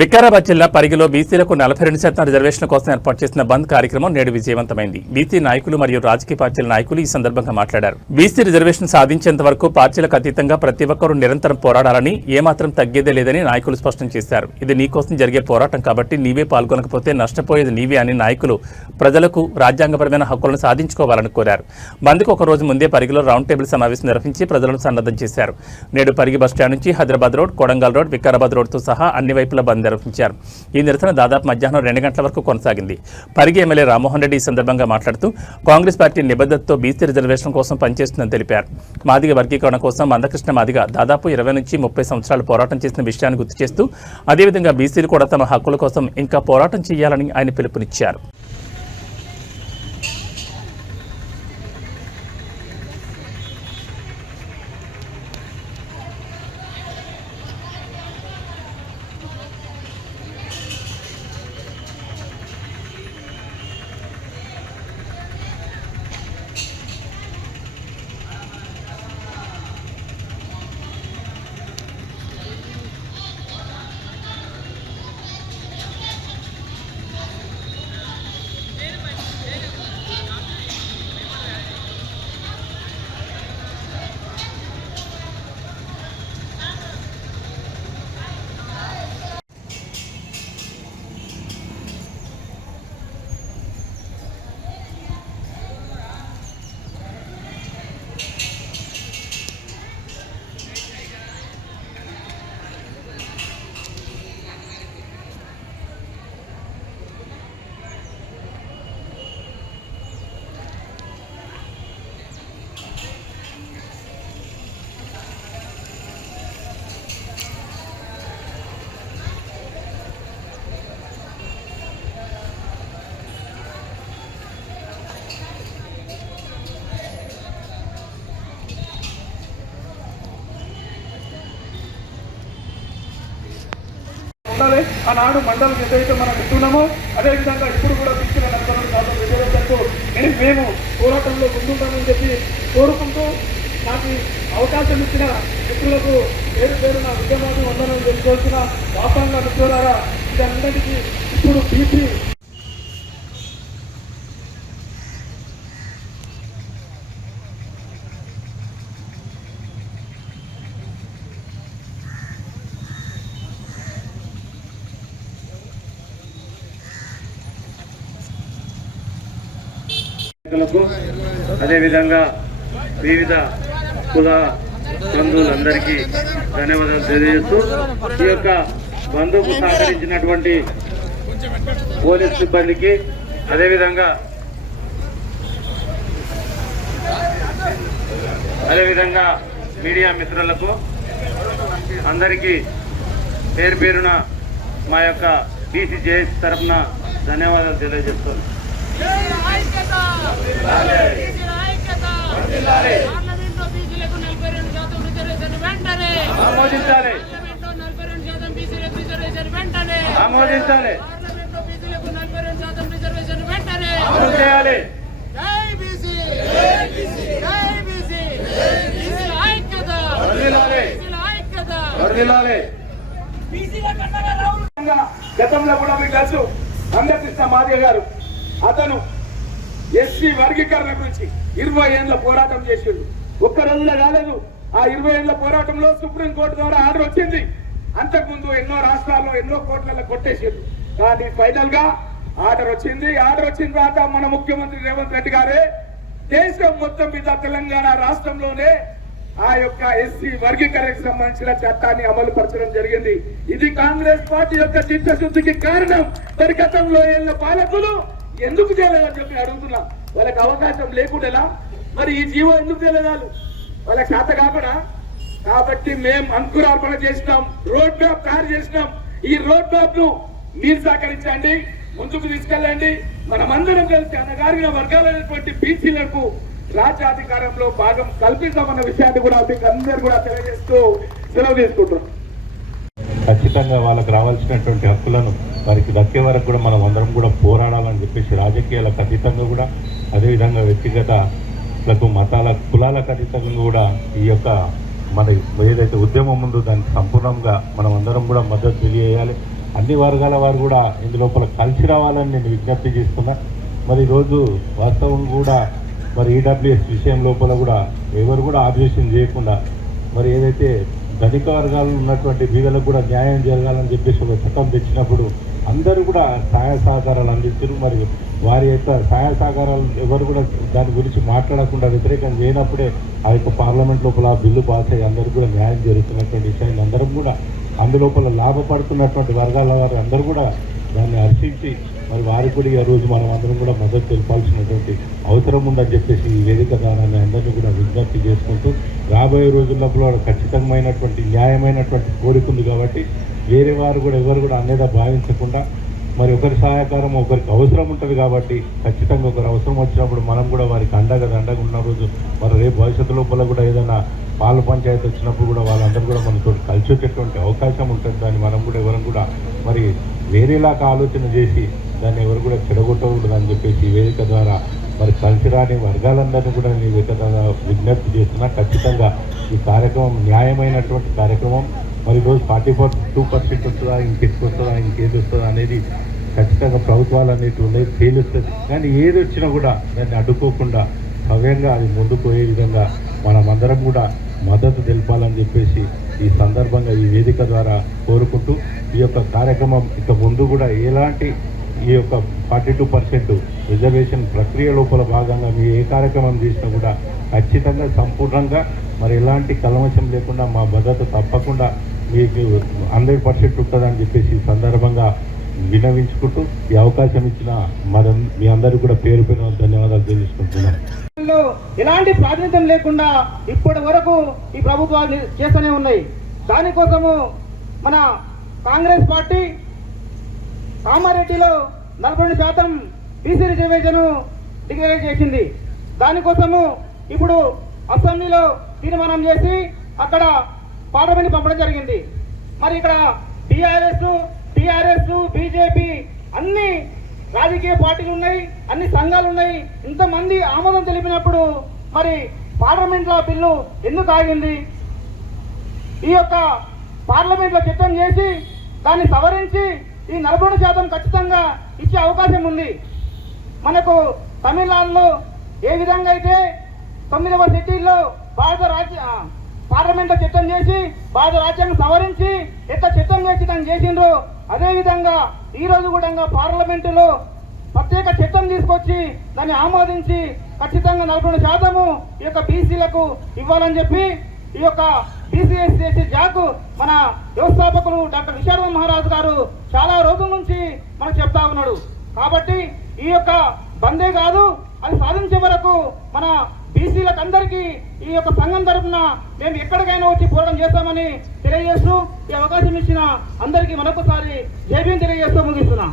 వికారాబాద్ జిల్లా పరిగిలో బీసీలకు 42% రిజర్వేషన్ కోసం ఏర్పాటు చేసిన బంద్ కార్యక్రమం నేడు విజయవంతమైంది. బీసీ నాయకులు మరియు రాజకీయ పార్టీల నాయకులు ఈ సందర్భంగా మాట్లాడారు. బీసీ రిజర్వేషన్ సాధించేంత వరకు పార్టీలకు అతీతంగా ప్రతి ఒక్కరూ నిరంతరం పోరాడాలని, ఏమాత్రం తగ్గేదే లేదని నాయకులు స్పష్టం చేశారు. ఇది నీకోసం జరిగే పోరాటం కాబట్టి నీవే పాల్గొనకపోతే నష్టపోయేది నీవే అని నాయకులు ప్రజలకు రాజ్యాంగపరమైన హక్కులను సాధించుకోవాలని కోరారు. బంద్కు ఒక రోజు ముందే పరిగిలో రౌండ్ టేబుల్ సమావేశం నిర్వహించి ప్రజలను సన్నద్ధం చేశారు. నేడు పరిగి బస్టాండ్ నుంచి హైదరాబాద్ రోడ్, కొడంగల్ రోడ్, వికారాబాద్ రోడ్తో సహా అన్ని వైపుల బంద్ నిర్వహించారు. ఈ నిరసన దాదాపు మధ్యాహ్నం 2 గంటల వరకు కొనసాగింది. పరిగి ఎమ్మెల్యే రామ్మోహన్ రెడ్డి ఈ సందర్భంగా మాట్లాడుతూ కాంగ్రెస్ పార్టీ నిబద్ధతతో బీసీ రిజర్వేషన్ కోసం పనిచేస్తుందని తెలిపారు. మాదిగ వర్గీకరణ కోసం మందకృష్ణ మాదిగ దాదాపు 20 నుంచి 30 సంవత్సరాలు పోరాటం చేసిన విషయాన్ని గుర్తు చేస్తూ అదేవిధంగా బీసీలు కూడా తమ హక్కుల కోసం ఇంకా పోరాటం చేయాలని ఆయన పిలుపునిచ్చారు. ఆనాడు మండలం ఏదైతే మనం ఇస్తున్నామో అదేవిధంగా ఇప్పుడు కూడా తీసుకున్న 42% రిజర్వేషన్కు మేము పోరాటంలో ముందుంటామని చెప్పి కోరుకుంటూ నాకు అవకాశం ఇచ్చిన మిత్రులకు పేరు పేరున ఉద్యమాన్ని వందనం తెలుసుకోవాల్సిన వాస్తవంగా మిత్రులారా, ఇదన్నిటికీ ఇప్పుడు బీసీ అదేవిధంగా వివిధ కుల బంధువులందరికీ ధన్యవాదాలు తెలియజేస్తూ ఈ యొక్క బంధువుకు సహకరించినటువంటి పోలీస్ సిబ్బందికి అదేవిధంగా మీడియా మిత్రులకు అందరికీ పేరు పేరున మా యొక్క బీసీజేఎస్ తరఫున ధన్యవాదాలు తెలియజేస్తాను. గతంలో కూడా మీకు తెలుసు, మందకృష్ణ మాదిగ గారు అతను ఎస్సీ వర్గీకరణ గురించి 20 ఏళ్ల పోరాటం చేసిండు. ఒక్క రోజులో కాలేదు. ఆ 20 ఏళ్ల పోరాటంలో సుప్రీంకోర్టు ద్వారా ఆర్డర్ వచ్చింది. అంతకుముందు ఎన్నో రాష్ట్రాల్లో ఎన్నో కోట్లలో కొట్టేసిండు. కానీ ఫైనల్ గా ఆర్డర్ వచ్చింది. ఆర్డర్ వచ్చిన తర్వాత మన ముఖ్యమంత్రి రేవంత్ రెడ్డి గారే దేశం మొత్తం మీద తెలంగాణ రాష్ట్రంలోనే ఆ యొక్క ఎస్సీ వర్గీకరణకు సంబంధించిన చట్టాన్ని అమలు పరచడం జరిగింది. ఇది కాంగ్రెస్ పార్టీ యొక్క చిత్తశుద్ధికి కారణం. మరి గతంలో ఏళ్ళ పాలకులు ఎందుకు చేయలేదని చెప్పి అడుగుతున్నా. వాళ్ళకి అవకాశం లేకుండా మరి ఈ జీవో ఎందుకు చేయలేదు? వాళ్ళకి చేత కాకుండా. కాబట్టి మేము అంకురార్పణ చేసినాం, రోడ్ మ్యాప్ తయారు చేసినాం. ఈ రోడ్ మ్యాప్ ను మీరు సహకరించండి, ముందుకు తీసుకెళ్ళండి. మనమందరం కలిసి అనగారిన వర్గాలైనటువంటి బీసీలకు రాజ్యాధికారంలో భాగం కల్పిస్తామన్న విషయాన్ని కూడా మీకు అందరూ కూడా తెలియజేస్తూ సెలవు తీసుకుంటున్నాం. ఖచ్చితంగా వాళ్ళకి రావాల్సినటువంటి హక్కులను వారికి దక్కే వరకు కూడా మనం అందరం కూడా పోరాడాలని చెప్పేసి రాజకీయాలకు అతీతంగా కూడా అదేవిధంగా వ్యక్తిగతలకు మతాల కులాలకు అతీతంగా కూడా ఈ యొక్క మన ఏదైతే ఉద్యమం ఉందో దానికి సంపూర్ణంగా మనం అందరం కూడా మద్దతు తెలియజేయాలి. అన్ని వర్గాల వారు కూడా ఇందులోపల కలిసి రావాలని నేను విజ్ఞప్తి చేస్తున్నా. మరి ఈరోజు వాస్తవం కూడా మరి ఈడబ్ల్యూఎస్ విషయం లోపల కూడా ఎవరు కూడా ఆబ్జెక్షన్ చేయకుండా మరి ఏదైతే ధనిక వర్గాలు ఉన్నటువంటి బీదలకు కూడా న్యాయం జరగాలని చెప్పేసి ఒక చట్టం తెచ్చినప్పుడు అందరూ కూడా సహాయ సహకారాలు అందించారు. మరి వారి యొక్క సహాయ సహకారాలు ఎవరు కూడా దాని గురించి మాట్లాడకుండా వ్యతిరేకం చేయనప్పుడే ఆ యొక్క పార్లమెంట్ లోపల బిల్లు పాస్ అయ్యి అందరూ కూడా న్యాయం జరుగుతున్నటువంటి విషయాన్ని అందరం కూడా అందులోపల లాభపడుతున్నటువంటి వర్గాల వారు అందరూ కూడా దాన్ని హర్షించి మరి వారికి కూడా ఈ రోజు మనం అందరం కూడా మద్దతు తెలపాల్సినటువంటి అవసరం ఉందని చెప్పేసి ఈ వేదిక ద్వారాన్ని అందరినీ కూడా విజ్ఞప్తి చేసుకుంటూ రాబోయే రోజుల్లో కూడా ఖచ్చితమైనటువంటి న్యాయమైనటువంటి కోరిక ఉంది కాబట్టి వేరే వారు కూడా ఎవరు కూడా అన్నేదా భావించకుండా మరి ఒకరి సహాయకారం ఒకరికి అవసరం ఉంటుంది కాబట్టి ఖచ్చితంగా ఒకరు అవసరం వచ్చినప్పుడు మనం కూడా వారికి అండగా ఉన్న రోజు మరి రేపు భవిష్యత్తు లోపల కూడా ఏదైనా పాల పంచాయతీ వచ్చినప్పుడు కూడా వాళ్ళందరూ కూడా మనతో కలిసి వచ్చేటువంటి అవకాశం ఉంటుంది. దాన్ని మనం కూడా ఎవరు కూడా మరి వేరేలాగా ఆలోచన చేసి దాన్ని ఎవరు కూడా చెడగొట్టకూడదు అని చెప్పేసి ఈ వేదిక ద్వారా మరి కలిసి రాని వర్గాలందరినీ కూడా నేను వేదిక ద్వారా విజ్ఞప్తి చేస్తున్నా. ఖచ్చితంగా ఈ కార్యక్రమం న్యాయమైనటువంటి కార్యక్రమం. మరి ఈరోజు 42% వస్తుందా, ఇంకెక్కువ వస్తుందా, ఇంకేది వస్తుందా అనేది ఖచ్చితంగా ప్రభుత్వాలు అనేవి ఉన్నాయి, తేలుస్తుంది. కానీ ఏది వచ్చినా కూడా దాన్ని అడ్డుకోకుండా సవ్యంగా అది ముందుకు పోయే విధంగా మనమందరం కూడా మద్దతు తెలపాలని చెప్పేసి ఈ సందర్భంగా ఈ వేదిక ద్వారా కోరుకుంటూ ఈ యొక్క కార్యక్రమం ఇక ముందు కూడా ఎలాంటి ఈ యొక్క 42% రిజర్వేషన్ ప్రక్రియ లోపల భాగంగా మీ ఏ కార్యక్రమం చేసినా కూడా ఖచ్చితంగా సంపూర్ణంగా మరి ఎలాంటి కల్మషం లేకుండా మా మద్దతు తప్పకుండా మీకు 100% ఉంటుందని చెప్పేసి ఈ సందర్భంగా వినవించుకుంటూ ఈ అవకాశం ఇచ్చిన మీ అందరికీ కూడా పేరు పేరు ధన్యవాదాలు తెలుసుకుంటున్నాను. ఎలాంటి ప్రాతినిధ్యం లేకుండా ఇప్పటి వరకు ఈ ప్రభుత్వాలు చేస్తూనే ఉన్నాయి. దానికోసము మన కాంగ్రెస్ పార్టీ కామారెడ్డిలో 42% బీసీ రిజర్వేషన్ డిక్లేర్ చేసింది. దానికోసము ఇప్పుడు అసెంబ్లీలో తీర్మానం చేసి అక్కడ పార్లమెంట్ పంపడం జరిగింది. మరి ఇక్కడ టీఆర్ఎస్ బీజేపీ అన్ని రాజకీయ పార్టీలు ఉన్నాయి, అన్ని సంఘాలు ఉన్నాయి. ఇంతమంది ఆమోదం తెలిపినప్పుడు మరి పార్లమెంట్లో బిల్లు ఎందుకు ఆగింది? ఈ యొక్క పార్లమెంట్లో చట్టం చేసి దాన్ని సవరించి ఈ 42% ఖచ్చితంగా ఇచ్చే అవకాశం ఉంది. మనకు తమిళనాడులో ఏ విధంగా అయితే 9వ షెడ్యూల్లో పార్లమెంట్లో చట్టం చేసి భారత రాజ్యాంగం సవరించి ఎట్లా చట్టం చేసి దాన్ని చేసిండ్రో అదేవిధంగా ఈరోజు కూడా పార్లమెంటులో ప్రత్యేక చట్టం తీసుకొచ్చి దాన్ని ఆమోదించి ఖచ్చితంగా 42% ఈ యొక్క బీసీలకు ఇవ్వాలని చెప్పి ఈ యొక్క బీసీఎస్సీ జాకు మన వ్యవస్థాపకులు డాక్టర్ విశారద మహారాజు గారు చాలా రోజుల నుంచి మనకు చెప్తా ఉన్నాడు. కాబట్టి ఈ యొక్క బందే కాదు, అది సాధించే వరకు మన బీసీలకు అందరికీ ఈ యొక్క సంఘం తరఫున మేము ఎక్కడికైనా వచ్చి పోరాటం చేస్తామని తెలియజేస్తూ ఈ అవకాశం ఇచ్చిన అందరికీ మరొకసారి జై భీమ్ తెలియజేస్తూ ముగిస్తున్నా.